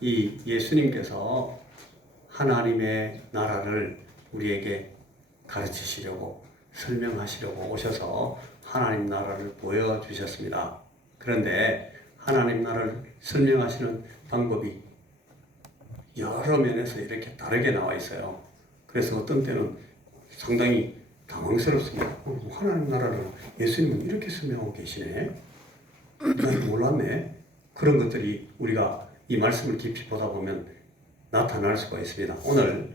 이 예수님께서 하나님의 나라를 우리에게 가르치시려고 설명하시려고 오셔서 하나님 나라를 보여주셨습니다. 그런데 하나님 나라를 설명하시는 방법이 여러 면에서 이렇게 다르게 나와 있어요. 그래서 어떤 때는 상당히 당황스럽습니다. 하나님 나라를 예수님은 이렇게 설명하고 계시네. 난 몰랐네. 그런 것들이 우리가 이 말씀을 깊이 보다 보면 나타날 수가 있습니다. 오늘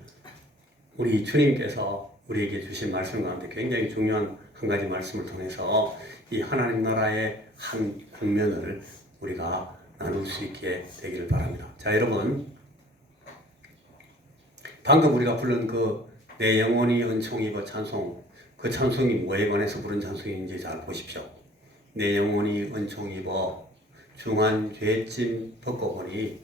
우리 주님께서 우리에게 주신 말씀 가운데 굉장히 중요한 한 가지 말씀을 통해서 이 하나님 나라의 한 국면을 우리가 나눌 수 있게 되기를 바랍니다. 자, 여러분, 방금 우리가 부른 그 내 영혼이 은총 입어 찬송, 그 찬송이 뭐에 관해서 부른 찬송인지 잘 보십시오. 내 영혼이 은총 입어 중한 죄짐 벗고보니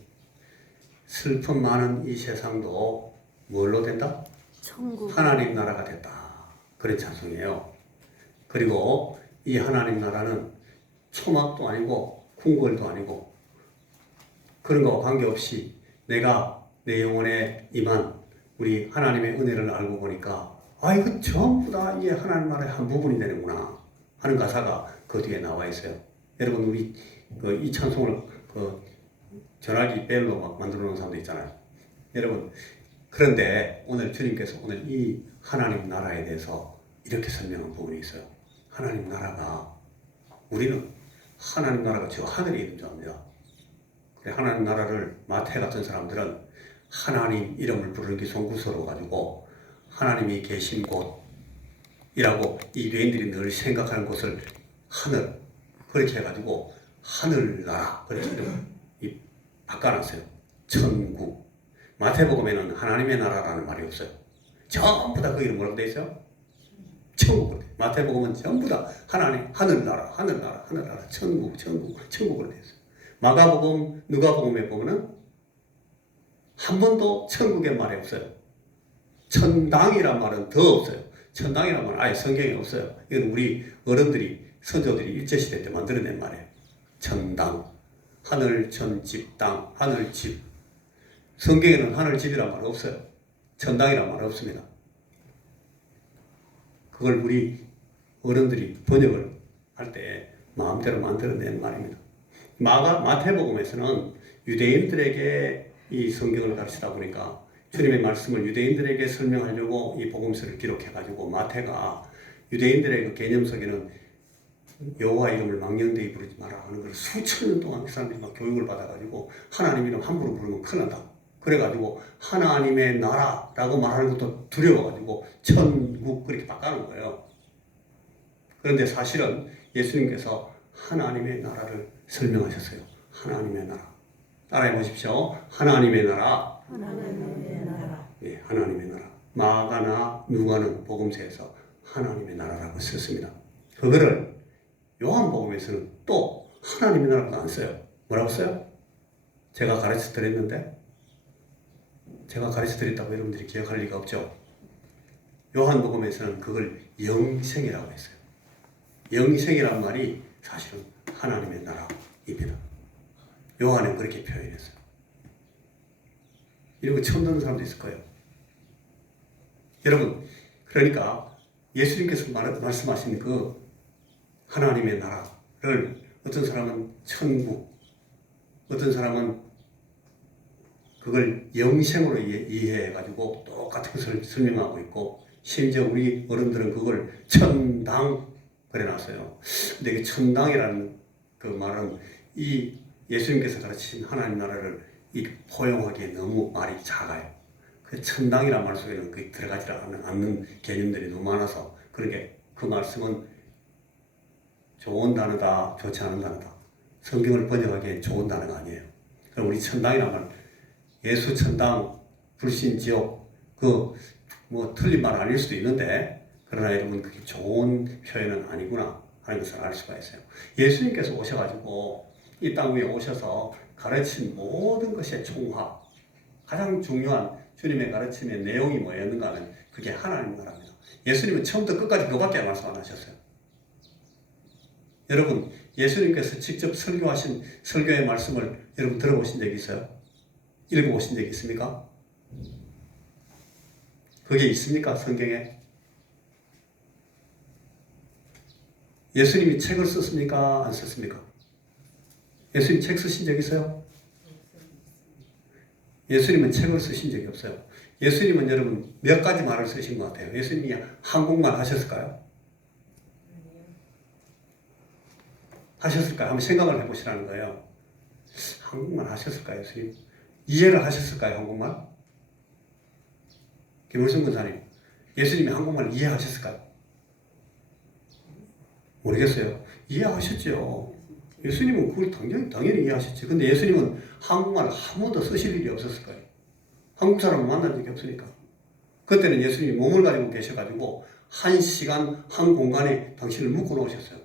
슬픔 많은 이 세상도 뭘로 된다? 천국. 하나님 나라가 됐다. 그런 찬송이에요. 그리고 이 하나님 나라는 초막도 아니고 궁궐도 아니고 그런 거와 관계없이 내가 내 영혼에 임한 우리 하나님의 은혜를 알고 보니까 이거 전부 다 이게 하나님 나라의 한 부분이 되는구나 하는 가사가 그 뒤에 나와 있어요. 여러분, 우리 이 찬송을 전화기 벨로 막 만들어 놓은 사람도 있잖아요. 여러분, 그런데 오늘 주님께서 오늘 이 하나님 나라에 대해서 이렇게 설명한 부분이 있어요. 하나님 나라가, 우리는 하나님 나라가 저 하늘에 있는 줄 압니다. 그래, 하나님 나라를 마태 같은 사람들은 하나님 이름을 부르는 게 송구스러워 가지고 하나님이 계신 곳이라고 이 유대인들이 늘 생각하는 곳을 하늘, 그렇게 해가지고 하늘나라 그렇게 이름 바꿔놨어요. 천국. 마태복음에는 하나님의 나라라는 말이 없어요. 전부 다 그 이름 뭐라고 돼 있어요? 천국. 마태복음은 전부 다 하나님, 하늘나라, 천국으로 돼 있어요. 마가복음, 누가복음에 보면은 한 번도 천국의 말이 없어요. 천당이란 말은 더 없어요. 천당이란 말은 아예 성경에 없어요. 이건 우리 어른들이, 선조들이 일제시대 때 만들어낸 말이에요. 천당, 하늘, 천, 집, 땅, 하늘집. 성경에는 하늘집이란 말 없어요. 천당이란 말 없습니다. 그걸 우리 어른들이 번역을 할 때 마음대로 만들어낸 말입니다. 마태복음에서는 유대인들에게 이 성경을 가르치다 보니까 주님의 말씀을 유대인들에게 설명하려고 이 복음서를 기록해가지고 마태가 유대인들의 그 개념 속에는 여호와 이름을 망령되이 부르지 마라 하는 걸 수천 년 동안 그 사람들이 막 교육을 받아가지고 하나님 이름 함부로 부르면 큰일 난다. 그래가지고 하나님의 나라라고 말하는 것도 두려워가지고 천국 그렇게 바꿔놓은 거예요. 그런데 사실은 예수님께서 하나님의 나라를 설명하셨어요. 하나님의 나라. 따라해 보십시오. 하나님의 나라. 하나님의 나라. 예, 하나님의 나라. 마가나 누가는 복음서에서 하나님의 나라라고 썼습니다. 그거를 요한복음에서는 또 하나님의 나라도 안 써요. 뭐라고 써요? 제가 가르쳐 드렸는데, 제가 가르쳐 드렸다고 여러분들이 기억할 리가 없죠. 요한복음에서는 그걸 영생이라고 했어요. 영생이란 말이 사실은 하나님의 나라입니다. 요한은 그렇게 표현했어요. 이런 거 처음 듣는 사람도 있을 거예요. 여러분, 그러니까 예수님께서 말씀하신 그 하나님의 나라를 어떤 사람은 천국, 어떤 사람은 그걸 영생으로 이해해가지고 똑같은 것을 설명하고 있고, 심지어 우리 어른들은 그걸 천당 그래놨어요. 근데 그 천당이라는 그 말은 이 예수님께서 가르치신 하나님 나라를 포용하기에 너무 말이 작아요. 그 천당이라는 말 속에는 그 들어가지 않는 개념들이 너무 많아서, 그러게 그 말씀은 좋은 단어다, 좋지 않은 단어다. 성경을 번역하기엔 좋은 단어가 아니에요. 그럼 우리 천당이라는 말, 예수 천당, 불신 지옥, 틀린 말 아닐 수도 있는데, 그러나 여러분 그게 좋은 표현은 아니구나 하는 것을 알 수가 있어요. 예수님께서 오셔가지고 이 땅 위에 오셔서 가르친 모든 것의 총합, 가장 중요한 주님의 가르침의 내용이 뭐였는가 하면 그게 하나님 나라입니다. 예수님은 처음부터 끝까지 그거밖에 말씀 안 하셨어요. 여러분, 예수님께서 직접 설교하신 설교의 말씀을 여러분 들어보신 적이 있어요? 읽어보신 적 있습니까? 그게 있습니까? 성경에? 예수님이 책을 썼습니까? 안 썼습니까? 예수님 책 쓰신 적 있어요? 예수님은 책을 쓰신 적이 없어요. 예수님은 여러분 몇 가지 말을 쓰신 것 같아요. 예수님이 한국말 하셨을까요? 하셨을까요? 한번 생각을 해보시라는 거예요. 한국말 하셨을까요, 예수님? 이해를 하셨을까요, 한국말? 김을성 권사님, 예수님이 한국말 이해하셨을까요? 모르겠어요. 이해하셨죠. 예수님은 그걸 당연히 이해하셨죠. 근데 예수님은 한국말 한 번도 쓰실 일이 없었을 거예요. 한국 사람을 만난 적이 없으니까. 그때는 예수님이 몸을 가지고 계셔가지고 한 시간, 한 공간에 당신을 묶어 놓으셨어요.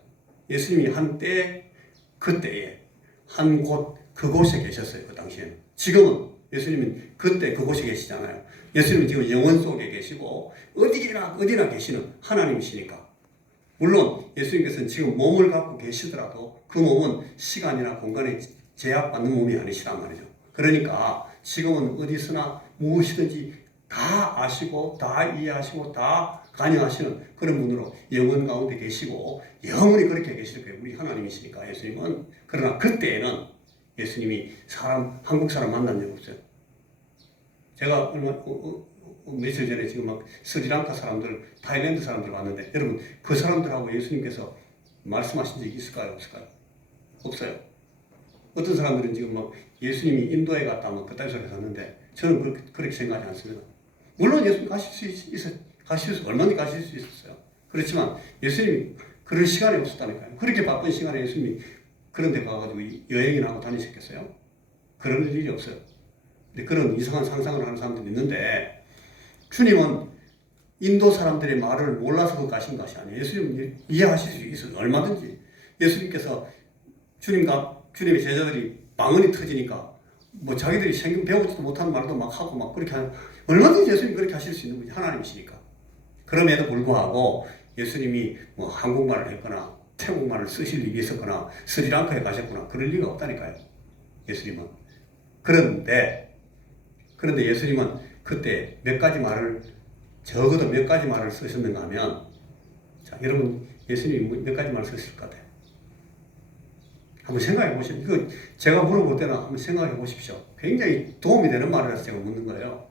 예수님이 한때, 그때에, 한 곳, 그곳에 계셨어요. 그 당시에는. 지금은 예수님은 그때 그곳에 계시잖아요. 예수님은 지금 영혼 속에 계시고 어디나 계시는 하나님이시니까. 물론 예수님께서는 지금 몸을 갖고 계시더라도 그 몸은 시간이나 공간에 제약받는 몸이 아니시란 말이죠. 그러니까 지금은 어디서나 무엇이든지 다 아시고 다 이해하시고 다 관여하시는 그런 분으로 영혼 가운데 계시고 영원히 그렇게 계실 거예요. 우리 하나님이시니까 예수님은. 그러나 그때에는 예수님이 한국 사람 만난 적 없어요. 제가 며칠 전에 지금 막 스리랑카 사람들, 타일랜드 사람들 봤는데 여러분 그 사람들하고 예수님께서 말씀하신 적이 있을까요? 없을까요? 없어요. 어떤 사람들은 지금 막 예수님이 인도에 갔다 막 그딴 소리 하는데 저는 그렇게 생각하지 않습니다. 물론 예수님 얼마든지 가실 수 있었어요. 그렇지만 예수님이 그런 시간이 없었다니까요. 그렇게 바쁜 시간에 예수님이 그런 데 가가지고 여행이나 하고 다니셨겠어요? 그런 일이 없어요. 근데 그런 이상한 상상을 하는 사람들이 있는데 주님은 인도 사람들의 말을 몰라서 가신 것이 아니에요. 예수님 이해하실 수 있어요. 얼마든지. 예수님께서 주님의 제자들이 망언이 터지니까 뭐 자기들이 생긴 배우지도 못하는 말도 막 하고 막 그렇게 얼마든지 예수님 그렇게 하실 수 있는 분이 하나님이시니까. 그럼에도 불구하고 예수님이 뭐 한국말을 했거나 태국말을 쓰실 일이 있었거나 스리랑카에 가셨거나 그럴 리가 없다니까요. 예수님은. 그런데 예수님은 그때 적어도 몇 가지 말을 쓰셨는가 하면, 자, 여러분, 예수님이 몇 가지 말을 쓰실 것 같아요? 한번 생각해 보십시오. 이거 제가 물어볼 때는 한번 생각해 보십시오. 굉장히 도움이 되는 말이라서 제가 묻는 거예요.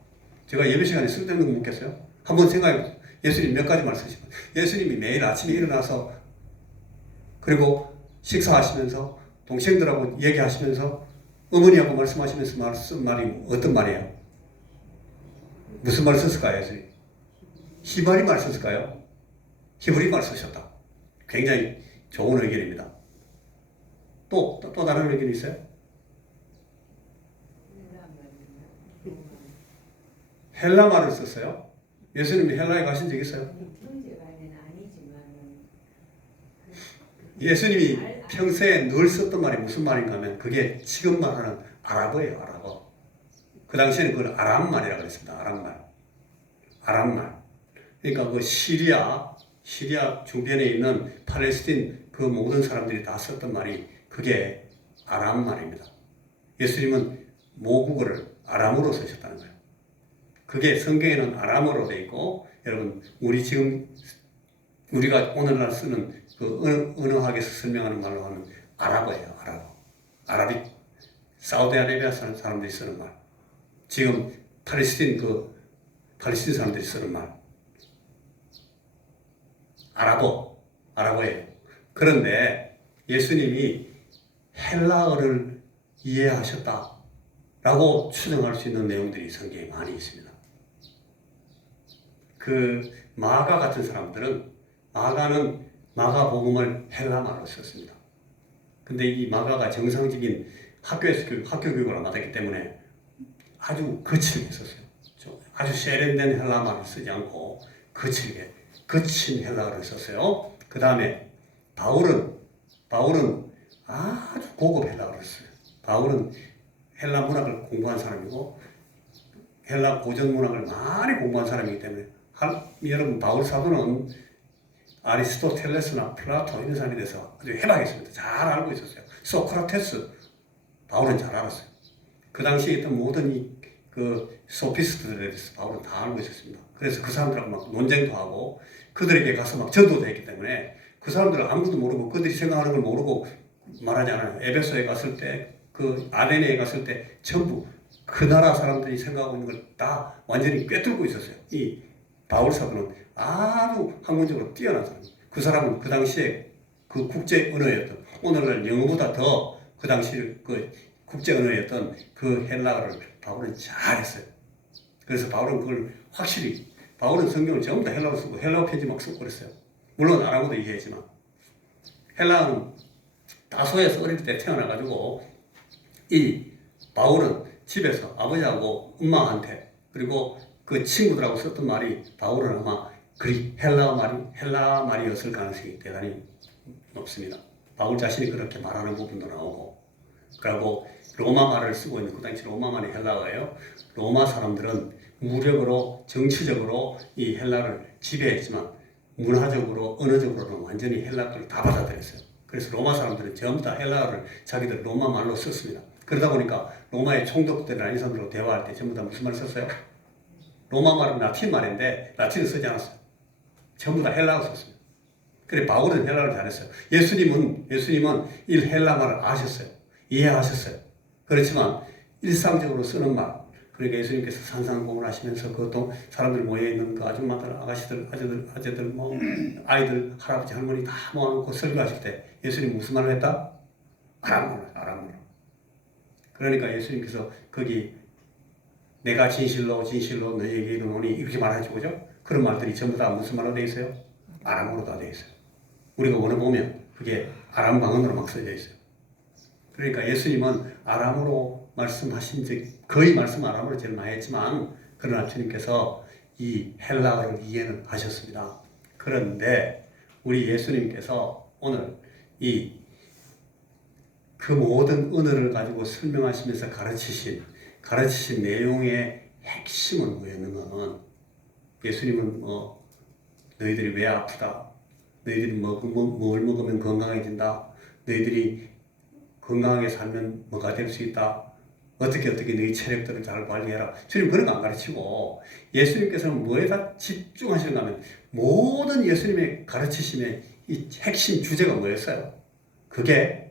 제가 예배 시간에 쓸데없는 거 묻겠어요? 한번 생각해 보세요. 예수님 몇 가지 말 쓰시고, 예수님이 매일 아침에 일어나서, 그리고 식사하시면서, 동생들하고 얘기하시면서, 어머니하고 말씀하시면서 쓴 말이 어떤 말이에요? 무슨 말 썼을까요, 예수님? 히브리 말 썼을까요? 히브리 말 쓰셨다. 굉장히 좋은 의견입니다. 또 다른 의견이 있어요? 헬라 말을 썼어요? 예수님이 헬라에 가신 적 있어요? 예수님이 평소에 늘 썼던 말이 무슨 말인가 하면 그게 지금 말하는 아랍어예요, 아랍어. 그 당시에는 그걸 아람 말이라고 했습니다. 아람 말. 그러니까 그 시리아 주변에 있는 팔레스틴 그 모든 사람들이 다 썼던 말이 그게 아람 말입니다. 예수님은 모국어를 아람어로 쓰셨다는 거예요. 그게 성경에는 아람어로 되어 있고, 여러분 우리가 오늘날 쓰는 그 언어학에서 설명하는 말로 하는 아랍어예요. 아라빅. 사우디아라비아 사람들이 쓰는 말. 지금 팔레스틴 사람들이 쓰는 말. 아랍어예요. 그런데 예수님이 헬라어를 이해하셨다라고 추정할 수 있는 내용들이 성경에 많이 있습니다. 그 마가 같은 사람들은 마가복음을 헬라말로 썼습니다. 근데 이 마가가 정상적인 학교 교육을 안 받았기 때문에 아주 거칠게 썼어요. 아주 세련된 헬라말을 쓰지 않고 거친 헬라어를 썼어요. 그 다음에 바울은 아주 고급 헬라어를 썼어요. 바울은 헬라 문학을 공부한 사람이고 헬라 고전 문학을 많이 공부한 사람이기 때문에 여러분 바울 사도는 아리스토텔레스나 플라톤 이런 사람에 대해서 아주 해박했습니다. 잘 알고 있었어요. 소크라테스 바울은 잘 알았어요. 그 당시에 있던 모든 그 소피스트들에 대해서 바울은 다 알고 있었습니다. 그래서 그 사람들하고 막 논쟁도 하고 그들에게 가서 막 전도도 했기 때문에 그 사람들은 아무것도 모르고 그들이 생각하는 걸 모르고 말하지 않아요. 에베소에 갔을 때 그 아데네에 갔을 때 전부 그 나라 사람들이 생각하고 있는 걸 다 완전히 꿰뚫고 있었어요. 이 바울 사도는 아주 학문적으로 뛰어난 사람. 그 사람은 그 당시에 그 국제 언어였던 오늘날 영어보다 더 그 당시 그 국제 언어였던 그 헬라어를 바울은 잘했어요. 그래서 바울은 그걸 확실히 바울은 성경을 전부 다 헬라어로 쓰고 헬라어 편지 막 쓰고 그랬어요. 물론 아람어도 이해했지만 헬라어는 다소에서 어릴 때 태어나가지고 이 바울은 집에서 아버지하고 엄마한테 그리고 그 친구들하고 썼던 말이 바울은 아마 헬라 말이었을 가능성이 대단히 높습니다. 바울 자신이 그렇게 말하는 부분도 나오고 그리고 로마 말을 쓰고 있는 그 당시 로마 말이 헬라어예요. 로마 사람들은 무력으로 정치적으로 이 헬라를 지배했지만 문화적으로 언어적으로는 완전히 헬라어를 다 받아들였어요. 그래서 로마 사람들은 전부 다 헬라어를 자기들 로마 말로 썼습니다. 그러다 보니까 로마의 총독들이나 이 사람들하고 대화할 때 전부 다 무슨 말을 썼어요? 로마 말은 라틴 말인데 라틴을 쓰지 않았어요. 전부 다 헬라어 썼습니다. 그래 바울은 헬라어를 잘했어요. 예수님은 이 헬라 말을 아셨어요. 이해하셨어요. 그렇지만 일상적으로 쓰는 말 그러니까 예수님께서 산상공을 하시면서 그것도 사람들 모여있는 그 아줌마들, 아가씨들, 아재들, 뭐 아이들, 할아버지, 할머니 다 모아놓고 설교하실 때 예수님 무슨 말을 했다? 아람어로. 그러니까 예수님께서 거기 내가 진실로 너희에게 이르노니 이렇게 말하죠. 그죠? 그런 말들이 전부 다 무슨 말로 되어 있어요? 아람어로 다 되어 있어요. 우리가 원어 보면 그게 아람 방언으로 막 써져 있어요. 그러니까 예수님은 아람어로 말씀하신 적 거의 말씀 아람어로 제일 많이 했지만 그러나 주님께서 이 헬라어를 이해는 하셨습니다. 그런데 우리 예수님께서 오늘 이 그 모든 언어를 가지고 설명하시면서 가르치신 내용의 핵심은 뭐였는가는 예수님은 너희들이 왜 아프다? 너희들이 뭘 먹으면 건강해진다? 너희들이 건강하게 살면 뭐가 될 수 있다? 어떻게 너희 체력들을 잘 관리해라. 주님 그런 거 안 가르치고 예수님께서는 뭐에다 집중하시는가 하면 모든 예수님의 가르치심의 이 핵심 주제가 뭐였어요? 그게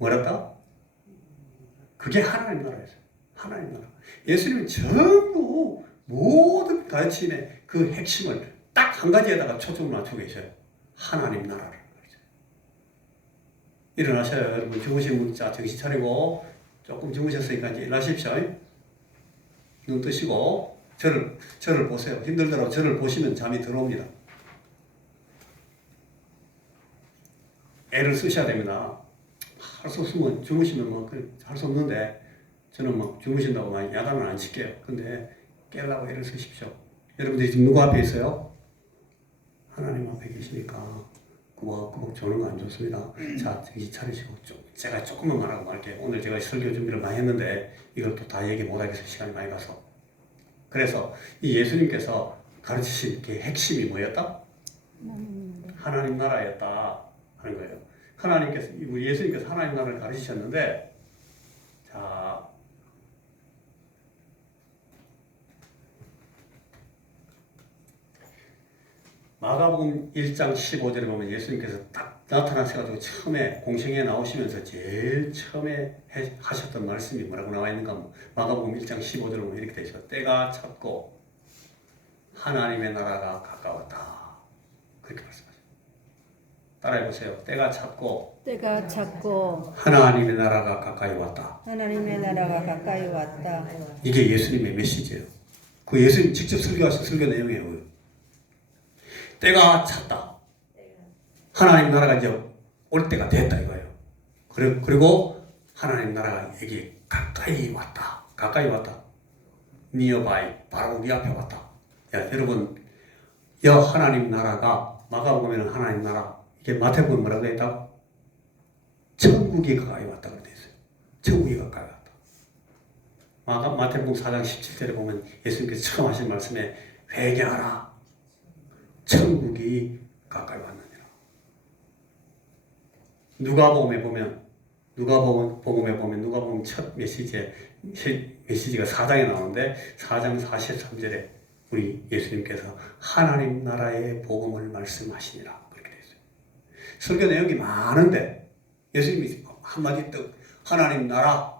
뭐랬다? 그게 하나님 나라였어요. 하나님 나라. 예수님은 전부 모든 가르침의 그 핵심을 딱 한 가지에다가 초점을 맞추고 계셔요. 하나님 나라를. 일어나셔요. 여러분 주무신 분 정신 차리고 조금 주무셨으니까 이제 일어나십시오. 눈 뜨시고 저를 보세요. 힘들더라도 저를 보시면 잠이 들어옵니다. 애를 쓰셔야 됩니다. 할 수 없으면 주무시면 할 수 없는데 저는 막 주무신다고 많이 야단을 안 칠게요. 근데 깨려고 애를 쓰십시오. 여러분들이 지금 누구 앞에 있어요? 하나님 앞에 계시니까 꾸벅꾸벅 조는 거 안 좋습니다. 자, 정신 차리시고 제가 조금만 말하고 말게요. 오늘 제가 설교 준비를 많이 했는데 이걸 또 다 얘기 못하겠어요. 시간이 많이 가서. 그래서 이 예수님께서 가르치신 그 핵심이 뭐였다? 하나님 나라였다 하는 거예요. 우리 예수님께서 하나님 나라를 가르치셨는데, 자, 마가복음 1장 15절에 보면 예수님께서 딱 나타나셔가지고 처음에 공생에 나오시면서 제일 처음에 하셨던 말씀이 뭐라고 나와 있는가 하면 마가복음 1장 15절에 보면 이렇게 되어 있어요. 때가 찼고 하나님의 나라가 가까웠다. 그렇게 말씀하셨어요. 따라해보세요. 때가 찼고 하나님의 나라가 가까이 왔다. 하나님의 나라가 가까이 왔다. 이게 예수님의 메시지예요. 그 예수님 직접 설교하신 설교 내용이에요. 때가 찼다. 하나님 나라가 이제 올 때가 됐다 이거예요. 그리고 하나님 나라가 여기 가까이 왔다. 가까이 왔다. nearby, 바로 우리 앞에 왔다. 야, 여러분, 하나님 나라가 마가복음에는 하나님 나라, 이게 마태복음에 뭐라고 되어 있다? 천국이 가까이 왔다고 되어 있어요. 천국이 가까이 왔다. 마태복음 4장 17절에 보면 예수님께서 처음 하신 말씀에 회개하라. 천국이 가까이 왔느니라. 누가복음에 보면 누가복음에 보면 누가복음 첫 메시지가 4장에 나오는데 4장 43절에 우리 예수님께서 하나님 나라의 복음을 말씀하시니라 그렇게 되어 있어요. 설교 내용이 많은데 예수님이 한마디 떡 하나님 나라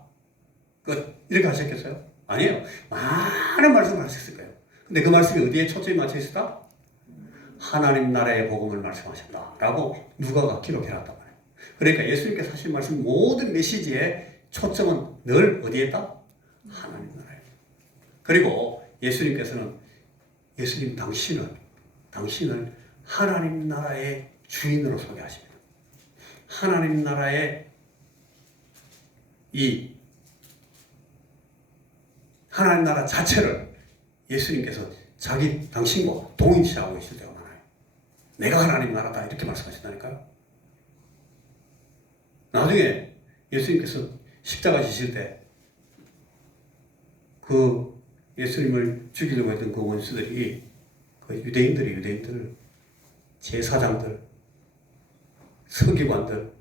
끝 이렇게 하셨겠어요? 아니에요. 많은 말씀을 하셨을 거예요. 근데 그 말씀이 어디에 초점이 맞춰 있었다? 하나님 나라의 복음을 말씀하셨다 라고 누가가 기록해놨단 말이에요. 그러니까 예수님께서 하신 말씀 모든 메시지의 초점은 늘 어디에 있다? 하나님 나라에. 그리고 예수님께서는 예수님 당신을 하나님 나라의 주인으로 소개하십니다. 하나님 나라의 이 하나님 나라 자체를 예수님께서 당신과 동일시하고 있을 때가 많아요. 내가 하나님 나라다 이렇게 말씀하신다니까요. 나중에 예수님께서 십자가 지실 때 그 예수님을 죽이려고 했던 그 원수들이 그 유대인들, 제사장들, 서기관들,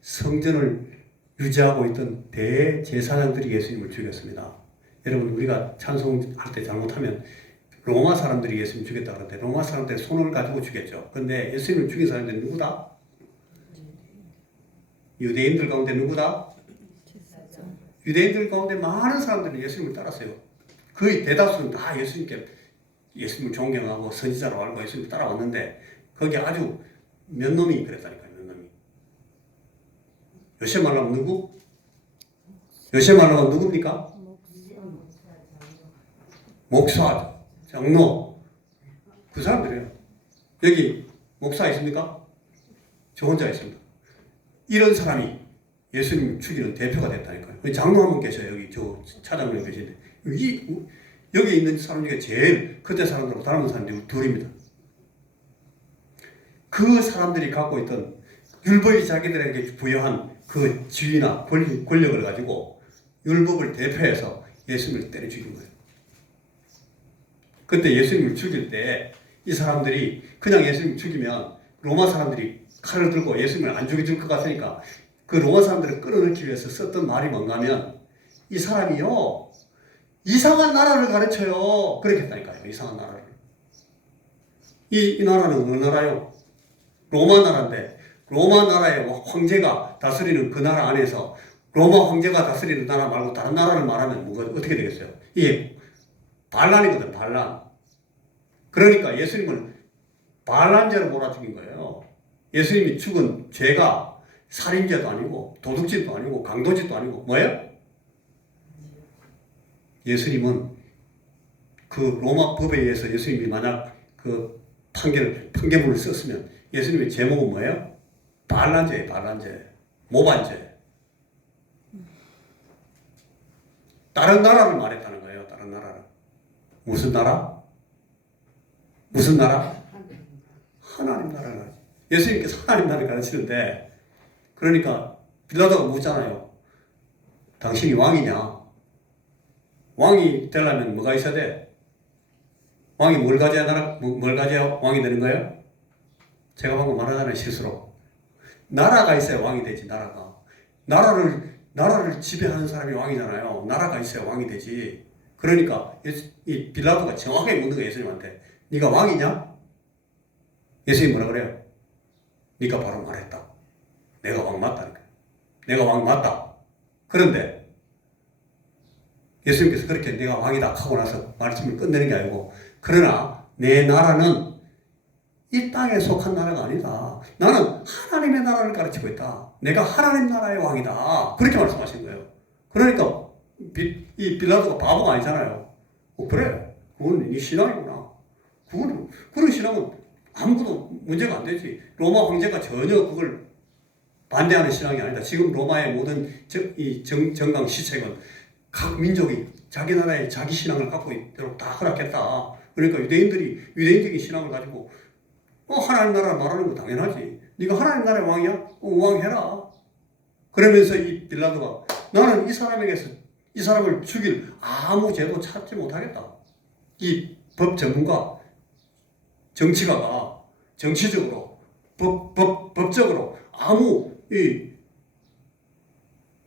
성전을 유지하고 있던 대제사장들이 예수님을 죽였습니다. 여러분 우리가 찬송할 때 잘못하면 로마 사람들이 예수님 죽였다 그러는데 로마 사람들 손을 가지고 죽였죠. 그런데 예수님을 죽인 사람들은 누구다? 유대인들 가운데 누구다? 유대인들 가운데 많은 사람들은 예수님을 따랐어요. 거의 대다수는 다 예수님을 존경하고 선지자로 알고 예수님을 따라왔는데 거기 아주 몇 놈이 그랬다니까요. 몇 놈이. 요새 말로 하면 누구? 요새 말로 하면 누굽니까? 목사, 장로 그 사람들이에요. 여기 목사 있습니까? 저 혼자 있습니다. 이런 사람이 예수님 죽이는 대표가 됐다니까요. 장로 한 분 계셔요. 여기 저 차장님 계신데 여기 있는 사람 중에 제일 그때 사람들하고 닮은 사람이 둘입니다. 그 사람들이 갖고 있던 율법이 자기들에게 부여한 그 지위나 권력을 가지고 율법을 대표해서 예수님을 때려 죽인 거예요. 그때 예수님을 죽일 때 이 사람들이 그냥 예수님을 죽이면 로마 사람들이 칼을 들고 예수님을 안 죽여줄 것 같으니까 그 로마 사람들을 끌어넣기 위해서 썼던 말이 뭔가 하면 이 사람이요 이상한 나라를 가르쳐요. 그렇게 했다니까요. 이상한 나라를. 이 나라는 어느 나라요? 로마 나라인데 로마 나라의 황제가 다스리는 그 나라 안에서 로마 황제가 다스리는 나라 말고 다른 나라를 말하면 어떻게 되겠어요? 이게 반란이거든. 반란. 그러니까 예수님을 반란죄로 몰아 죽인 거예요. 예수님이 죽은 죄가 살인죄도 아니고 도둑질도 아니고 강도질도 아니고 뭐예요? 예수님은 그 로마 법에 의해서 예수님이 만약 그 판결문을 썼으면 예수님의 제목은 뭐예요? 반란죄예요. 반란죄. 모반죄. 다른 나라를 말했다는 거예요. 다른 나라를. 무슨 나라? 무슨 나라? 하나님 나라를. 예수님께서 하나님 나라를 가르치는데 그러니까 빌라도가 묻잖아요. 당신이 왕이냐? 왕이 되려면 뭐가 있어야 돼? 왕이 뭘 가져야 왕이 되는 거예요? 제가 방금 말하잖아요. 실수로. 나라가 있어야 왕이 되지. 나라를 지배하는 사람이 왕이잖아요. 나라가 있어야 왕이 되지. 그러니까 이 빌라도가 정확하게 묻는 거예요. 예수님한테. 네가 왕이냐? 예수님 뭐라 그래요? 네가 바로 말했다. 내가 왕 맞다니까. 내가 왕 맞다. 그런데 예수님께서 그렇게 내가 왕이다 하고 나서 말씀을 끝내는 게 아니고 그러나 내 나라는 이 땅에 속한 나라가 아니다. 나는 하나님의 나라를 가르치고 있다. 내가 하나님 나라의 왕이다. 그렇게 말씀하신 거예요. 그러니까 이 빌라도가 바보가 아니잖아요. 그래. 그건 네 신앙이구나. 그런 신앙은 아무것도 문제가 안 되지. 로마 황제가 전혀 그걸 반대하는 신앙이 아니다. 지금 로마의 모든 정강 시책은 각 민족이 자기 나라에 자기 신앙을 갖고 있도록 다 허락했다. 그러니까 유대인적인 신앙을 가지고 하나님 나라 말하는 거 당연하지. 네가 하나님 나라의 왕이야? 왕해라. 그러면서 이 빌라도가 나는 이 사람을 죽일 아무 죄도 찾지 못하겠다. 이 법 전문가, 정치가가 정치적으로 법적으로 아무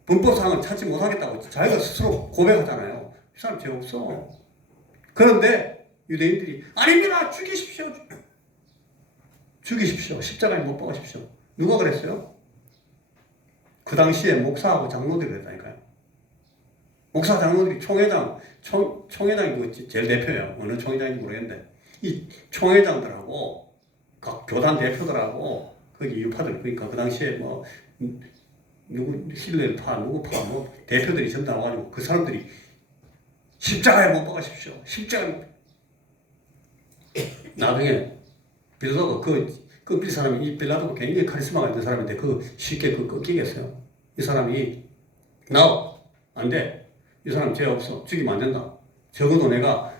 범법사항을 찾지 못하겠다고 자기가 스스로 고백하잖아요. 이 사람 죄 없어. 그런데 유대인들이 아닙니다. 죽이십시오. 죽이십시오. 십자가에 못 박으십시오. 누가 그랬어요? 그 당시에 목사하고 장로들이 그랬다니까요. 목사 장로들이 총회장이 그 제일 대표예요. 어느 총회장인지 모르겠는데 이 총회장들하고 각 교단 대표들하고 거기 유파들 그러니까 그 당시에 뭐 누구 힐레파 누구파 뭐 대표들이 전부 다 와가지고 그 사람들이 십자가에 못 박으십시오. 십자가 나중에 빌라도가 그 bil 사람이 이 빌라도가 굉장히 카리스마가 있는 사람인데 쉽게 꺾이겠어요. 이 사람이 안 돼. 이 사람 죄 없어. 죽이면 안 된다. 적어도 내가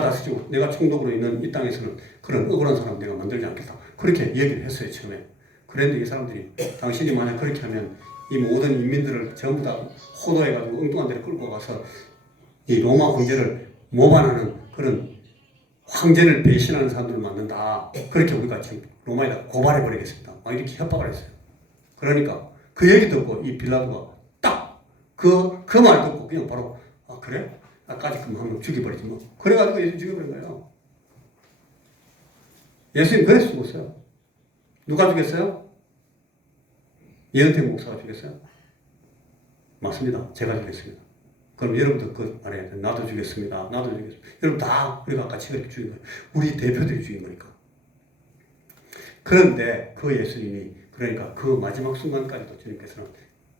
다스리고 내가 총독으로 있는 이 땅에서는 그런 억울한 사람 내가 만들지 않겠다. 그렇게 얘기를 했어요 처음에. 그런데 이 사람들이 당신이 만약 그렇게 하면 이 모든 인민들을 전부 다 호도해가지고 엉뚱한 데로 끌고 가서 이 로마 황제를 모반하는 그런 황제를 배신하는 사람들을 만든다. 그렇게 우리가 지금 로마에다 고발해버리겠습니다. 막 이렇게 협박을 했어요. 그러니까 그 얘기 듣고 이 빌라도가 딱 그 말 듣고 그냥 바로 아 그래? 아까지 그럼 한번 죽여버리지 뭐. 그래가지고 예수 죽여버린 거예요. 예수님 그래서 죽었어요. 누가 죽였어요? 예은택 목사가 죽였어요? 맞습니다. 제가 죽였습니다. 그럼 여러분도 그 말해야 돼. 나도 죽였습니다. 여러분 다 우리가 같이 그렇게 죽인 거예요. 우리 대표들이 죽인 거니까. 그런데 그 예수님이 그러니까 그 마지막 순간까지도 주님께서는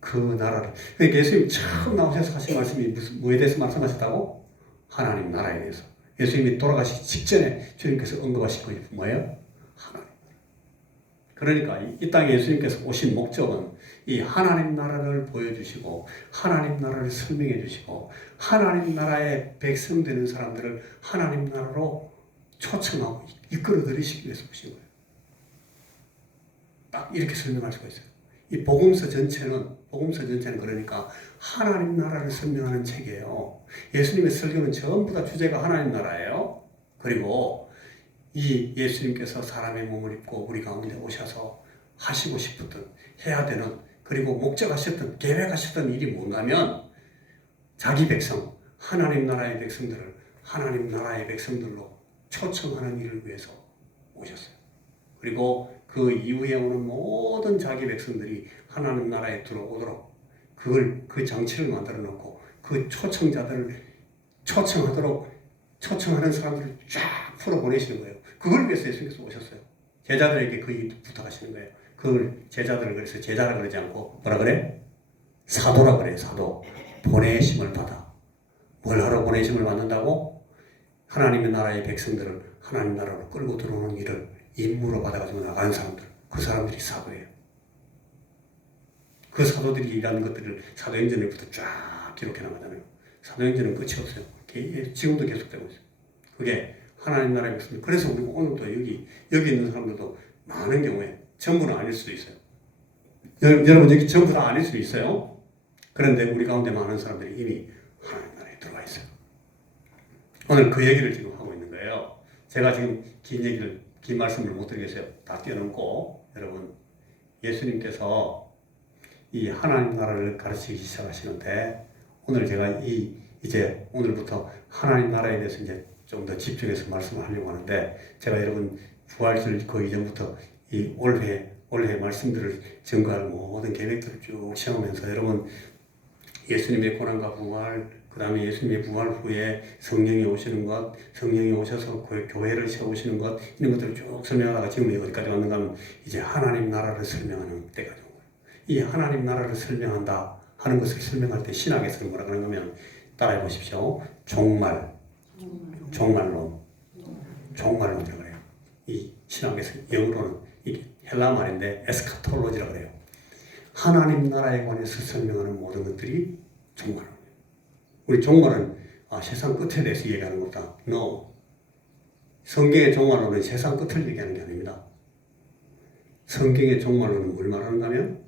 그 나라를 그러니까 예수님이 처음 나오셔서 하신 말씀이 뭐에 대해서 말씀하셨다고? 하나님 나라에 대해서. 예수님이 돌아가시기 직전에 주님께서 언급하신 것이 뭐예요? 하나님. 그러니까 이 땅에 예수님께서 오신 목적은 이 하나님 나라를 보여주시고 하나님 나라를 설명해 주시고 하나님 나라의 백성 되는 사람들을 하나님 나라로 초청하고 이끌어 들이시기 위해서 오신 거예요. 딱 이렇게 설명할 수가 있어요. 이 복음서 전체는 그러니까 하나님 나라를 설명하는 책이에요. 예수님의 설교는 전부 다 주제가 하나님 나라예요. 그리고 이 예수님께서 사람의 몸을 입고 우리 가운데 오셔서 하시고 싶었던 해야 되는 그리고 목적하셨던 계획하셨던 일이 뭔가면 자기 백성 하나님 나라의 백성들을 하나님 나라의 백성들로 초청하는 일을 위해서 오셨어요. 그리고 그 이후에 오는 모든 자기 백성들이 하나님 나라에 들어오도록 그 장치를 만들어 놓고 그 초청자들을 초청하는 사람들을 쫙 풀어 보내시는 거예요. 그걸 위해서 예수님께서 오셨어요. 제자들에게 그 일 부탁하시는 거예요. 그걸 제자들을 그래서 제자라 그러지 않고 뭐라 그래? 사도라 그래요. 사도. 보내심을 받아. 뭘 하러 보내심을 받는다고? 하나님의 나라의 백성들을 하나님 나라로 끌고 들어오는 일을 임무로 받아가지고 나가는 사람들. 그 사람들이 사도예요. 그 사도들이 일하는 것들을 사도행전에부터 쫙 기록해 나가잖아요. 사도행전은 끝이 없어요. 지금도 계속되고 있어요. 그게 하나님 나라의 백성들. 그래서 우리가 오늘도 여기 있는 사람들도 많은 경우에 전부는 아닐 수도 있어요. 여러분 여기 전부 다 아닐 수도 있어요. 그런데 우리 가운데 많은 사람들이 이미 하나님 나라에 들어와 있어요. 오늘 그 얘기를 지금 하고 있는 거예요. 제가 지금 긴 말씀을 못 드리겠어요. 다 뛰어넘고 여러분 예수님께서 이 하나님 나라를 가르치기 시작하시는데 오늘 제가 이제 오늘부터 하나님 나라에 대해서 이제 좀 더 집중해서 말씀을 하려고 하는데 제가 여러분 부활절 그 이전부터 이 올해 말씀들을 증거할 모든 계획들을 쭉 세우면서 여러분 예수님의 고난과 부활 그 다음에 예수님의 부활 후에 성령이 오시는 것 성령이 오셔서 교회를 세우시는 것 이런 것들을 쭉 설명하다가 지금 어디까지 왔는가 하면 이제 하나님 나라를 설명하는 때가 된 거예요. 이 하나님 나라를 설명한다 하는 것을 설명할 때 신학에서는 뭐라 그러는 거면 따라해 보십시오. 종말론이라고 그래요. 이 신학에서 영어로는 이게 헬라 말인데 에스카톨로지라고 그래요. 하나님 나라에 관해서 설명하는 모든 것들이 종말론이에요. 우리 종말은 세상 끝에 대해서 얘기하는 것보다 No. 성경의 종말론은 세상 끝을 얘기하는 게 아닙니다. 성경의 종말론은 뭘 말하는가 하면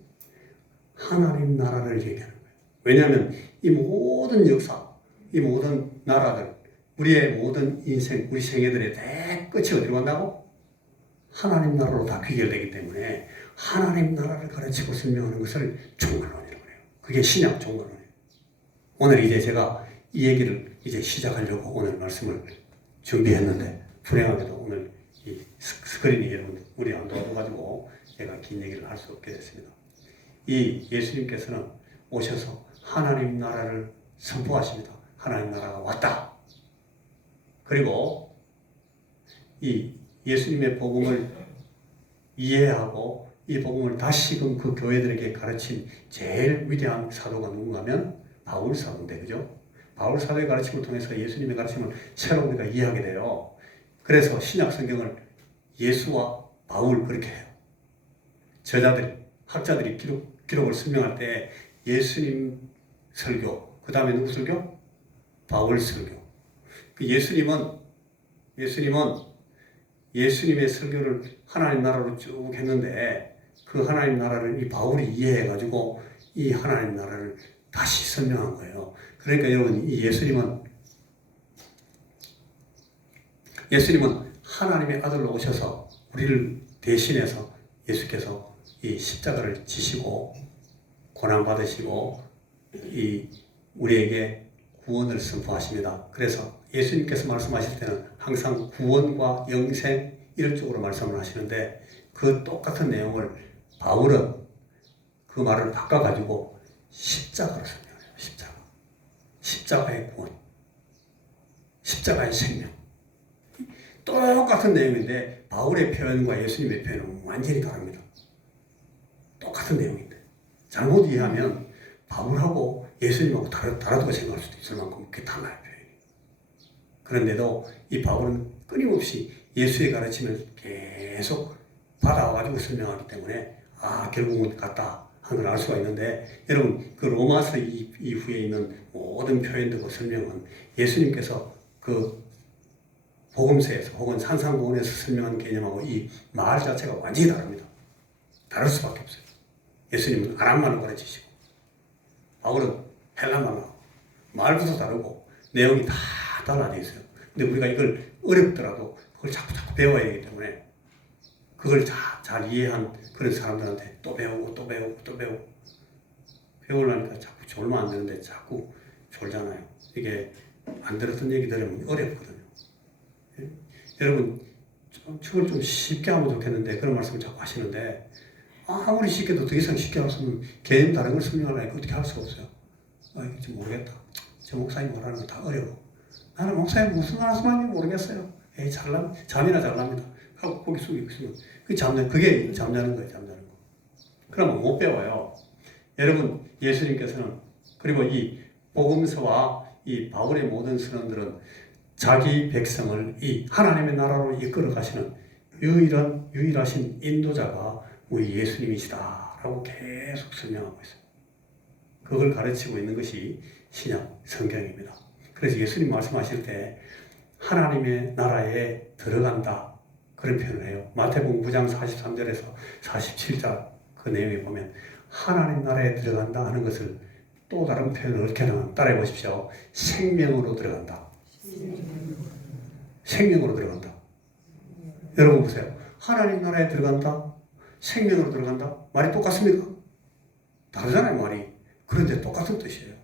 하나님 나라를 얘기하는 거예요. 왜냐하면 이 모든 역사, 이 모든 나라들, 우리의 모든 인생, 우리 생애들의 대 끝이 어디로 간다고? 하나님 나라로 다 귀결되기 때문에 하나님 나라를 가르치고 설명하는 것을 종말론이라고 해요. 그게 신약 종말론이에요. 오늘 이제 제가 이 얘기를 이제 시작하려고 오늘 말씀을 준비했는데 불행하게도 오늘 이 스크린이 여러분 우리 안 도와줘가지고 제가 긴 얘기를 할 수 없게 됐습니다. 이 예수님께서는 오셔서 하나님 나라를 선포하십니다. 하나님 나라가 왔다. 그리고 이 예수님의 복음을 이해하고 이 복음을 다시금 그 교회들에게 가르친 제일 위대한 사도가 누군가면 바울 사도인데, 그죠? 바울 사도의 가르침을 통해서 예수님의 가르침을 새로 우리가 이해하게 돼요. 그래서 신약 성경을 예수와 바울 그렇게 해요. 저자들이, 학자들이 기록을 설명할 때 예수님 설교, 그 다음에 누구 설교? 바울 설교. 그 예수님의 설교를 하나님 나라로 쭉 했는데 그 하나님 나라를 이 바울이 이해해가지고 이 하나님 나라를 다시 설명한 거예요. 그러니까 여러분, 이 예수님은 하나님의 아들로 오셔서 우리를 대신해서 예수께서 이 십자가를 지시고 고난받으시고 이 우리에게 구원을 선포하십니다. 그래서 예수님께서 말씀하실 때는 항상 구원과 영생 이런 쪽으로 말씀을 하시는데 그 똑같은 내용을 바울은 그 말을 바꿔가지고 십자가로 설명해요. 십자가의 구원, 십자가의 생명. 똑같은 내용인데 바울의 표현과 예수님의 표현은 완전히 다릅니다. 똑같은 내용인데 잘못 이해하면 바울하고 예수님하고 다르다고 생각할 수도 있을 만큼 그게 달라요. 그런데도 이 바울은 끊임없이 예수의 가르침을 계속 받아와가지고 설명하기 때문에 결국은 같다 하는 걸 알 수가 있는데, 여러분 그 로마서 이후에 있는 모든 표현들과 설명은 예수님께서 그 복음서에서 혹은 산상보훈에서 설명한 개념하고 이 말 자체가 완전히 다릅니다. 다를 수밖에 없어요. 예수님은 아람말로 가르치시고 바울은 헬라말로, 말부터 다르고 내용이 다 달라져 있어요. 근데 우리가 이걸 어렵더라도 그걸 자꾸 배워야 되기 때문에 그걸 잘 이해한 그런 사람들한테 또 배우고 배우려니까 자꾸 졸면 안 되는데 자꾸 졸잖아요. 이게 안 들었던 얘기 들으면 어렵거든요. 예? 여러분 춤을 좀 쉽게 하면 좋겠는데 그런 말씀을 자꾸 하시는데 아무리 쉽게도 더 이상 쉽게 하면 개념 다른 걸 설명하려니까 어떻게 할 수가 없어요. 이거 좀 모르겠다. 저 목사님 뭐라는 거 다 어려워. 나는 목사님 무슨 말씀하는지 모르겠어요. 잠이나 잘납니다. 하고 고개 숙이고 있으면 그게 잠자는 거예요. 잠자는 거. 그러면 못 배워요. 여러분 예수님께서는, 그리고 이 복음서와 이 바울의 모든 선언들은 자기 백성을 이 하나님의 나라로 이끌어 가시는 유일하신 인도자가 우리 예수님이시다라고 계속 설명하고 있어요. 그걸 가르치고 있는 것이 신약 성경입니다. 그래서 예수님 말씀하실 때 하나님의 나라에 들어간다 그런 표현을 해요. 마태복음 9장 43절에서 47절 그 내용에 보면 하나님 나라에 들어간다 하는 것을 또 다른 표현을 어떻게 하면 따라해 보십시오. 생명으로 들어간다. 생명으로 들어간다. 여러분 보세요. 하나님 나라에 들어간다. 생명으로 들어간다. 말이 똑같습니까? 다르잖아요, 말이. 그런데 똑같은 뜻이에요.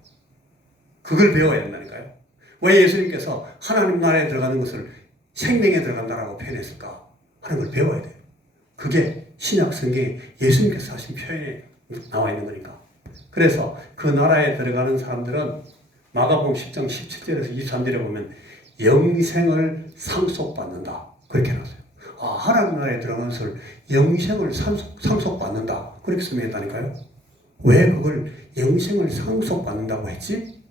그걸 배워야 된다니까요. 왜 예수님께서 하나님 나라에 들어가는 것을 생명에 들어간다라고 표현했을까 하는 걸 배워야 돼요. 그게 신약 성경에 예수님께서 하신 표현에 나와 있는 거니까. 그래서 그 나라에 들어가는 사람들은 마가복음 10장 17절에서 23절에 보면 영생을 상속받는다 그렇게 해놨어요. 하나님 나라에 들어가는 것을 영생을 상속받는다 그렇게 설명했다니까요. 왜 그걸 영생을 상속받는다고 했지?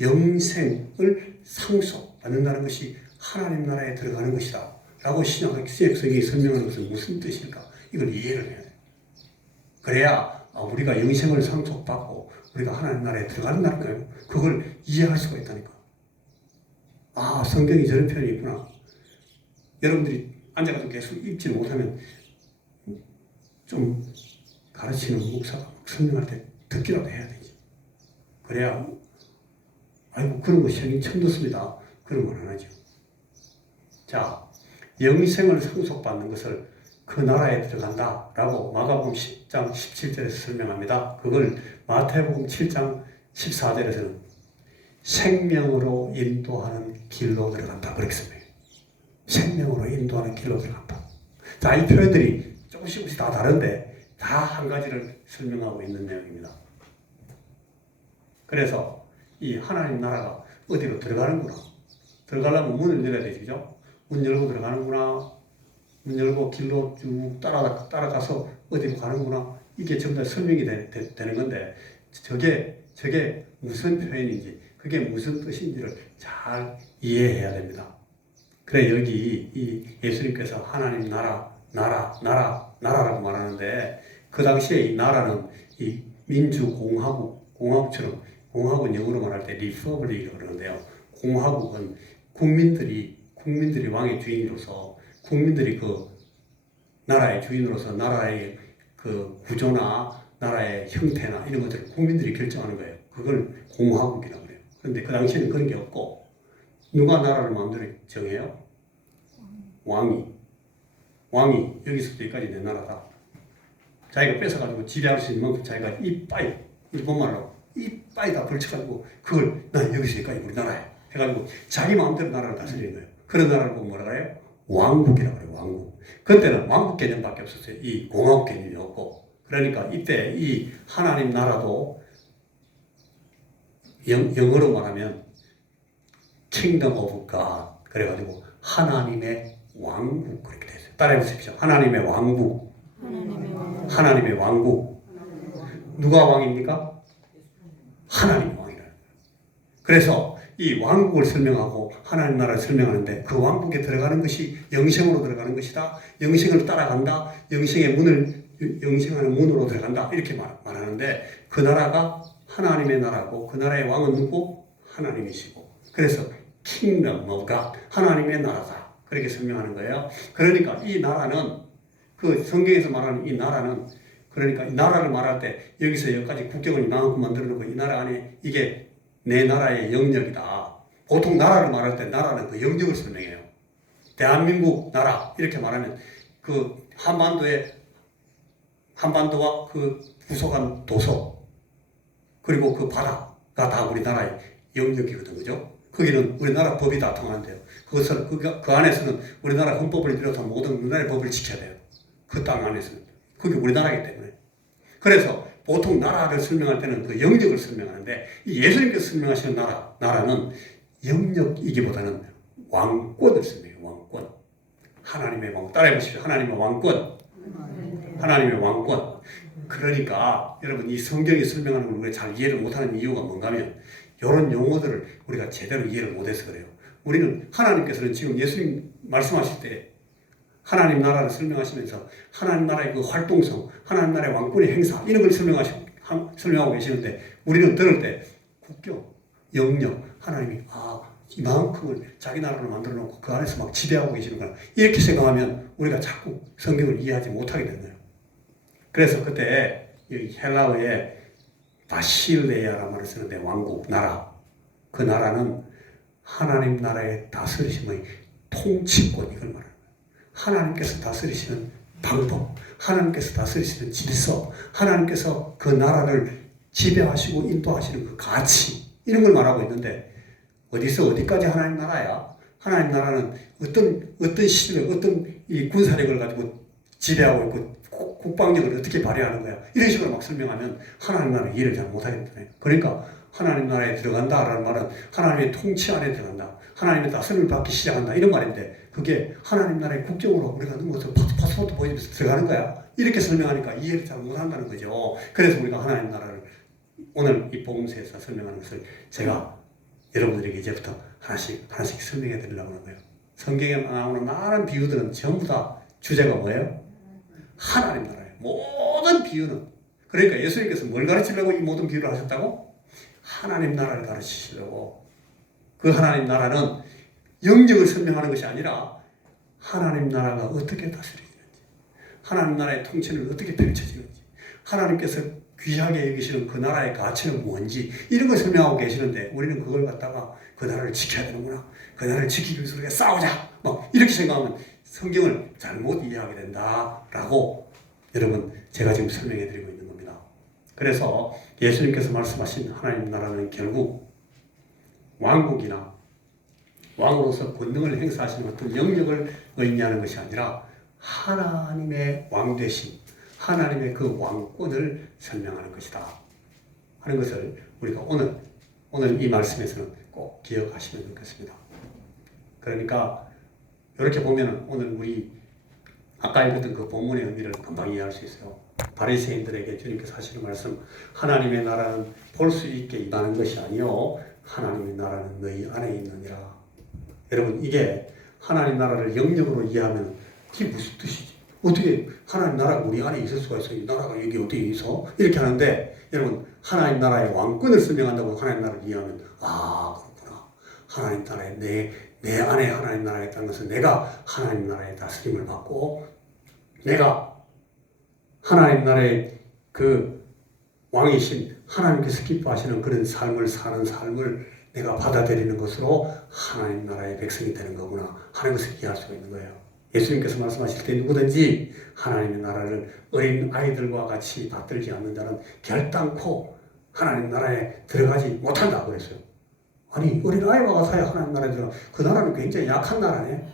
영생을 상속받는다는 것이 하나님 나라에 들어가는 것이다 라고 신약 성경이 설명하는 것은 무슨 뜻일까? 이걸 이해를 해야 돼요. 그래야 우리가 영생을 상속받고 우리가 하나님 나라에 들어간다는 거예요. 그걸 이해할 수가 있다니까. 성경이 저런 표현이 있구나. 여러분들이 앉아가지고 계속 읽지 못하면 좀 가르치는 목사가 설명할 때 듣기라도 해야 되지. 그래야 그런 거 시행이 처음 듣습니다. 그런 건 안 하죠. 자, 영생을 상속받는 것을 그 그 나라에 들어간다라고 마가복음 10장 17절에서 설명합니다. 그걸 마태복음 7장 14절에서는 생명으로 인도하는 길로 들어간다 그렇게 설명해요. 생명으로 인도하는 길로 들어간다. 자, 이 표현들이 조금씩 다 다른데 다 한 가지를 설명하고 있는 내용입니다. 그래서 이 하나님 나라가 어디로 들어가는구나. 들어가려면 문을 열어야 되죠. 문 열고 들어가는구나. 문 열고 길로 쭉 따라가서 어디로 가는구나. 이게 전부 다 설명이 되는 건데 저게 무슨 표현인지 그게 무슨 뜻인지를 잘 이해해야 됩니다. 그래 여기 이 예수님께서 하나님 나라라고 말하는데 그 당시에 이 나라는 이 공화국처럼 공화국은 영어로 말할 때 리퍼블릭이라고 그러는데요. 공화국은 국민들이 왕의 주인으로서 국민들이 그 나라의 주인으로서 나라의 그 구조나 나라의 형태나 이런 것들을 국민들이 결정하는 거예요. 그걸 공화국이라고 그래요. 그런데 그 당시에는 그런 게 없고 누가 나라를 마음대로 정해요? 왕이 여기서부터 여기까지 내 나라다. 자기가 뺏어가지고 지배할 수 있는 만큼 자기가 이빠이 일본말로 이빠이 다 걸쳐가지고 그걸 난 여기서 여기까지 우리 나라야 해가지고 자기 마음대로 나라를 다스리는 거예요. 그런 나라를 보고 뭐라 그래요? 왕국이라고 그래요. 왕국. 그때는 왕국 개념밖에 없었어요. 이 공화국 개념이 없고. 그러니까 이때 이 하나님 나라도 영어로 말하면 Kingdom of God 그래가지고 하나님의 왕국 그렇게 됐어요. 따라해 보십시오. 하나님의 왕국. 하나님의 왕국. 누가 왕입니까? 하나님이 왕이라는 거예요. 그래서 이 왕국을 설명하고 하나님 나라를 설명하는데 그 왕국에 들어가는 것이 영생으로 들어가는 것이다. 영생을 따라간다. 영생하는 문으로 들어간다. 이렇게 말하는데 그 나라가 하나님의 나라고 그 나라의 왕은 누구? 하나님이시고. 그래서 Kingdom of God. 하나님의 나라다. 그렇게 설명하는 거예요. 그러니까 이 나라는 그 성경에서 말하는 이 나라는 그러니까 이 나라를 말할 때 여기서 여기까지 국경을 이만큼 만들어 놓고 이 나라 안에 이게 내 나라의 영역이다. 보통 나라를 말할 때 나라는 그 영역을 설명해요. 대한민국 나라 이렇게 말하면 그 한반도와 그 부속한 도서 그리고 그 바다가 다 우리나라의 영역이거든, 그죠? 거기는 우리나라 법이 다 통하는데요. 그 안에서는 우리나라 헌법을 비롯한 모든 우리나라의 법을 지켜야 돼요. 그 땅 안에서는. 그게 우리나라이기 때문에. 그래서 보통 나라를 설명할 때는 그 영역을 설명하는데 이 예수님께서 설명하시는 나라는 영역이기보다는 왕권을 설명해요. 왕권. 하나님의 왕권. 따라해 보십시오. 하나님의 왕권. 하나님의 왕권. 그러니까 여러분 이 성경이 설명하는 걸 우리가 잘 이해를 못하는 이유가 뭔가 하면 이런 용어들을 우리가 제대로 이해를 못해서 그래요. 우리는 하나님께서는 지금 예수님 말씀하실 때 하나님 나라를 설명하시면서 하나님 나라의 그 활동성, 하나님 나라의 왕권의 행사 이런 걸 설명하고 계시는데 우리는 들을 때 국경, 영역, 하나님이 이만큼을 자기 나라로 만들어 놓고 그 안에서 막 지배하고 계시는구나 이렇게 생각하면 우리가 자꾸 성경을 이해하지 못하게 되는 거예요. 그래서 그때 헬라어에 바실레아라는 말을 쓰는데 왕국, 나라 그 나라는 하나님 나라의 다스리심의 통치권 이걸 말하는 거예요. 하나님께서 다스리시는 방법, 하나님께서 다스리시는 질서, 하나님께서 그 나라를 지배하시고 인도하시는 그 가치 이런 걸 말하고 있는데 어디서 어디까지 하나님 나라야? 하나님 나라는 어떤 시대를 어떤 이 군사력을 가지고 지배하고 있고 국방력을 어떻게 발휘하는 거야? 이런 식으로 막 설명하면 하나님 나라 이해를 잘 못하겠잖아요. 그러니까 하나님 나라에 들어간다라는 말은 하나님의 통치 안에 들어간다. 하나님의 다스림을 받기 시작한다. 이런 말인데 그게 하나님 나라의 국경으로 우리가 무슨 파스포트 보여주면서 들어가는 거야. 이렇게 설명하니까 이해를 잘 못한다는 거죠. 그래서 우리가 하나님 나라를 오늘 이 복음서에서 설명하는 것을 제가 여러분들에게 이제부터 하나씩 설명해 드리려고 하는 거예요. 성경에 나오는 많은 비유들은 전부 다 주제가 뭐예요? 하나님 나라예요. 모든 비유는. 그러니까 예수님께서 뭘 가르치려고 이 모든 비유를 하셨다고? 하나님 나라를 가르치시려고. 그 하나님 나라는 영역을 설명하는 것이 아니라 하나님 나라가 어떻게 다스리는지, 하나님 나라의 통치는 어떻게 펼쳐지는지, 하나님께서 귀하게 여기시는 그 나라의 가치는 뭔지 이런 걸 설명하고 계시는데 우리는 그걸 갖다가 그 나라를 지켜야 되는구나. 그 나라를 지키기 위해서 우리가 싸우자. 막 이렇게 생각하면 성경을 잘못 이해하게 된다라고 여러분 제가 지금 설명해 드리고 있는 겁니다. 그래서 예수님께서 말씀하신 하나님 나라는 결국 왕국이나 왕으로서 권능을 행사하시는 어떤 영역을 의미하는 것이 아니라 하나님의 왕되심, 하나님의 그 왕권을 설명하는 것이다 하는 것을 우리가 오늘 이 말씀에서는 꼭 기억하시면 좋겠습니다. 그러니까 이렇게 보면 오늘 우리 아까 읽었던 그 본문의 의미를 금방 이해할 수 있어요. 바리새인들에게 주님께서 하시는 말씀, 하나님의 나라는 볼 수 있게 임하는 것이 아니요 하나님의 나라는 너희 안에 있느니라. 여러분 이게 하나님 나라를 영역으로 이해하면 이게 무슨 뜻이지? 어떻게 하나님 나라가 우리 안에 있을 수가 있어? 이 나라가 여기 어디에 있어? 이렇게 하는데 여러분 하나님 나라의 왕권을 설명한다고 하나님 나라를 이해하면 그렇구나. 하나님 나라에 내 안에 하나님 나라가 있다는 것은 내가 하나님 나라의 다스림을 받고 내가 하나님 나라의 그 왕이신 하나님께서 기뻐하시는 그런 삶을 사는 삶을 내가 받아들이는 것으로 하나님 나라의 백성이 되는 거구나 하는 것을 이해할 수가 있는 거예요. 예수님께서 말씀하실 때 누구든지 하나님의 나라를 어린 아이들과 같이 받들지 않는 자는 결단코 하나님 나라에 들어가지 못한다 그랬어요. 아니 어린 아이와 같아야 하나님 나라에 들어가. 그 나라는 굉장히 약한 나라네.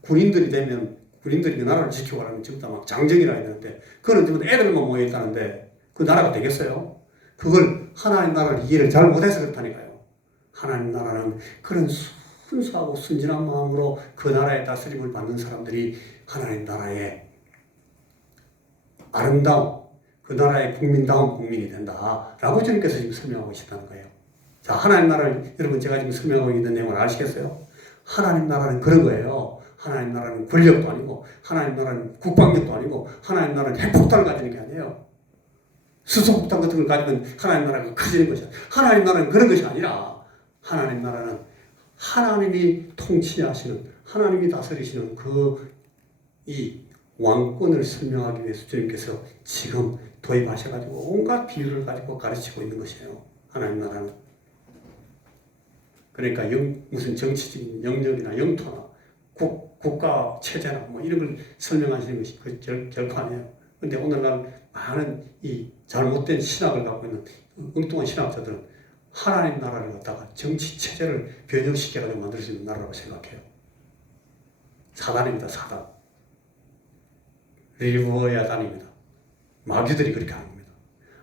군인들이 되면 군인들이 그 나라를 지켜가라면 지금 다 막 장정이라 했는데 그거는 지금 애들만 모여 있다는데 그 나라가 되겠어요? 그걸 하나님 나라를 이해를 잘 못해서 그렇다니까요. 하나님 나라는 그런 순수하고 순진한 마음으로 그 나라의 다스림을 받는 사람들이 하나님 나라의 아름다운 그 나라의 국민다운 국민이 된다라고 주님께서 지금 설명하고 계시다는 거예요. 자, 하나님 나라를 여러분 제가 지금 설명하고 있는 내용을 아시겠어요? 하나님 나라는 그런 거예요. 하나님 나라는 권력도 아니고 하나님 나라는 국방력도 아니고 하나님 나라는 핵폭탄을 가지는 게 아니에요. 수소폭탄 같은 걸 가지면 하나님 나라가 커지는 것이야. 하나님 나라는 그런 것이 아니라 하나님 나라는 하나님이 통치하시는 하나님이 다스리시는 이 왕권을 설명하기 위해서 주님께서 지금 도입하셔가지고 온갖 비유를 가지고 가르치고 있는 것이에요. 하나님 나라는. 그러니까 무슨 정치적인 영역이나 영토나 국가 체제나 뭐 이런 걸 설명하시는 것이 결코 아니에요. 근데 오늘날 많은 이 잘못된 신학을 갖고 있는 엉뚱한 신학자들은 하나님 나라를 갖다가 정치 체제를 변형시켜가지고 만들 수 있는 나라라고 생각해요. 사단입니다, 사단. 리브야단입니다. 마귀들이 그렇게 하는 겁니다.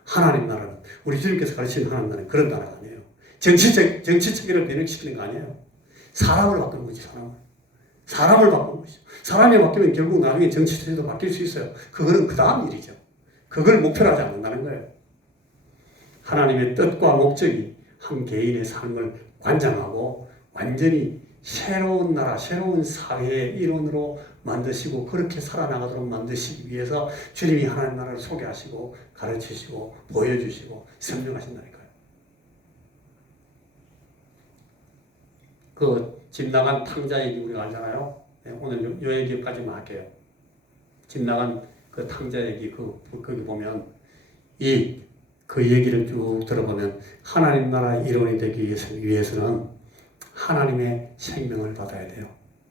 하나님 나라는, 우리 주님께서 가르치는 하나님 나라는 그런 나라가 아니에요. 정치 체계를 변형시키는 거 아니에요. 사람을 바꾸는 거지, 사람을 바꾸는 것이죠. 사람이 바뀌면 결국 나중에 정치 체제도 바뀔 수 있어요. 그거는 그 다음 일이죠. 그걸 목표로 하지 않는다는 거예요. 하나님의 뜻과 목적이 한 개인의 삶을 관장하고 완전히 새로운 나라, 새로운 사회의 일원으로 만드시고 그렇게 살아나가도록 만드시기 위해서 주님이 하나님 나라를 소개하시고 가르치시고 보여주시고 설명하신다니까요. 그 집 나간 탕자 얘기 우리가 알잖아요. 네, 오늘 요 얘기까지만 할게요. 집 나간 그 탕자 얘기 거기 보면 그 얘기를 쭉 들어보면 하나님 나라의 일원이 되기 위해서는 하나님의 생명을 받아야 돼요.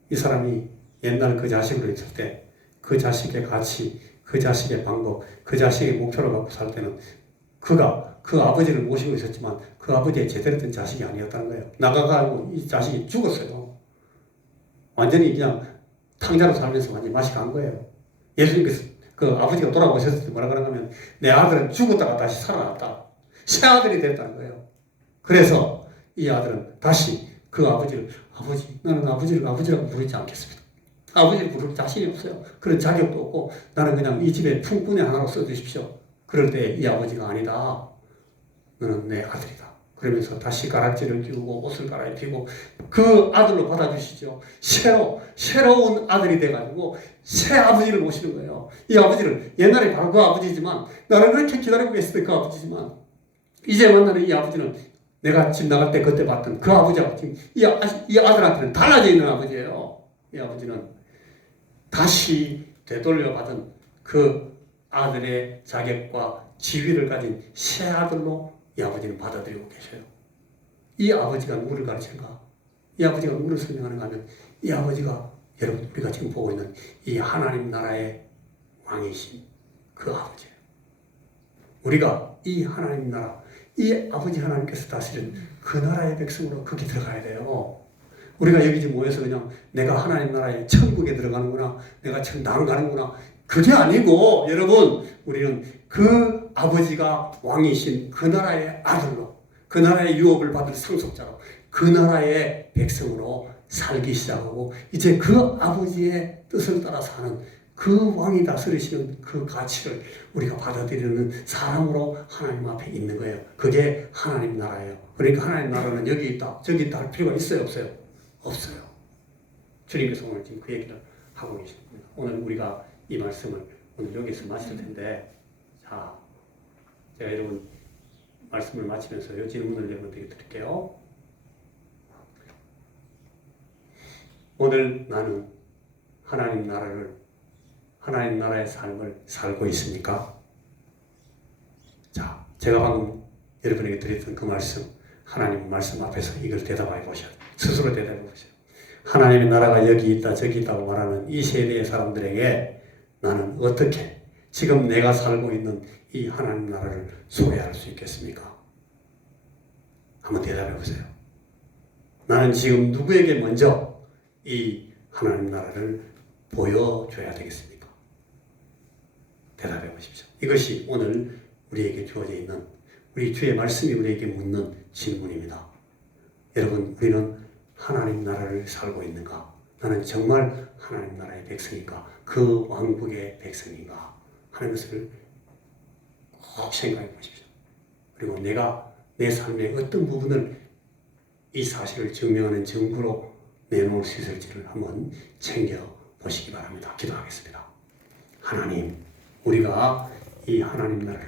이 사람이 옛날 그 자식으로 있을 때 그 자식의 가치, 그 자식의 방법, 그 자식의 목표를 갖고 살 때는 그가 그 아버지를 모시고 있었지만 그 아버지의 제대로 된 자식이 아니었다는 거예요. 나가가지고 이 자식이 죽었어요. 완전히 그냥 탕자로 살면서 완전히 맛이 간 거예요. 예수님께서 그 아버지가 돌아오셨을 때 뭐라 그러냐면 내 아들은 죽었다가 다시 살아났다. 새 아들이 됐다는 거예요. 그래서 이 아들은 다시 그 아버지를 나는 아버지를 아버지라고 부르지 않겠습니다. 아버지를 부를 자신이 없어요. 그런 자격도 없고 나는 그냥 이 집의 품꾼의 하나로 써주십시오. 그럴 때 이 아버지가 아니다. 너는 내 아들이다. 그러면서 다시 가락지를 끼우고 옷을 갈아입히고 그 아들로 받아주시죠. 새로운 아들이 돼가지고 새 아버지를 모시는 거예요. 이 아버지를 옛날에 바로 그 아버지지만 나를 그렇게 기다리고 계시던 그 아버지지만 이제 만나는 이 아버지는 내가 집 나갈 때 그때 봤던 그 아버지하고 지금 이 아들한테는 달라져 있는 아버지예요. 이 아버지는 다시 되돌려 받은 그 아들의 자격과 지위를 가진 새 아들로 이 아버지는 받아들이고 계셔요. 이 아버지가 누구를 가르치는가? 이 아버지가 누구를 설명하는가 하면 이 아버지가 여러분 우리가 지금 보고 있는 이 하나님 나라의 왕이신 그 아버지예요. 우리가 이 하나님 나라, 이 아버지 하나님께서 다스리는 그 나라의 백성으로 거기 들어가야 돼요. 우리가 여기 지금 모여서 그냥 내가 하나님 나라의 천국에 들어가는구나, 내가 천당 가는구나, 그게 아니고 여러분 우리는 그 아버지가 왕이신 그 나라의 아들로, 그 나라의 유업을 받을 상속자로, 그 나라의 백성으로 살기 시작하고 이제 그 아버지의 뜻을 따라 사는 그 왕이 다스리시는 그 가치를 우리가 받아들이는 사람으로 하나님 앞에 있는 거예요. 그게 하나님 나라예요. 그러니까 하나님 나라는 여기 있다 저기 있다 할 필요가 있어요 없어요? 없어요. 주님께서 오늘 지금 그 얘기를 하고 계십니다. 오늘 우리가 이 말씀을 오늘 여기서 마칠 텐데, 자, 제가 여러분 말씀을 마치면서 이 질문을 여러분들에게 드릴게요. 오늘 나는 하나님 나라의 삶을 살고 있습니까? 자, 제가 방금 여러분에게 드렸던 그 말씀, 하나님 말씀 앞에서 이걸 대답해 보셔야 돼요. 스스로 대답해 보세요. 하나님의 나라가 여기 있다 저기 있다고 말하는 이 세대의 사람들에게 나는 어떻게 지금 내가 살고 있는 이 하나님 나라를 소개할 수 있겠습니까? 한번 대답해 보세요. 나는 지금 누구에게 먼저 이 하나님 나라를 보여줘야 되겠습니까? 대답해 보십시오. 이것이 오늘 우리에게 주어져 있는, 우리 주의 말씀이 우리에게 묻는 질문입니다. 여러분, 우리는 하나님 나라를 살고 있는가? 나는 정말 하나님 나라의 백성인가? 그 왕국의 백성인가? 하는 것을 꼭 생각해 보십시오. 그리고 내가 내 삶의 어떤 부분을 이 사실을 증명하는 증거로 내놓을 수 있을지를 한번 챙겨 보시기 바랍니다. 기도하겠습니다. 하나님, 우리가 이 하나님 나라를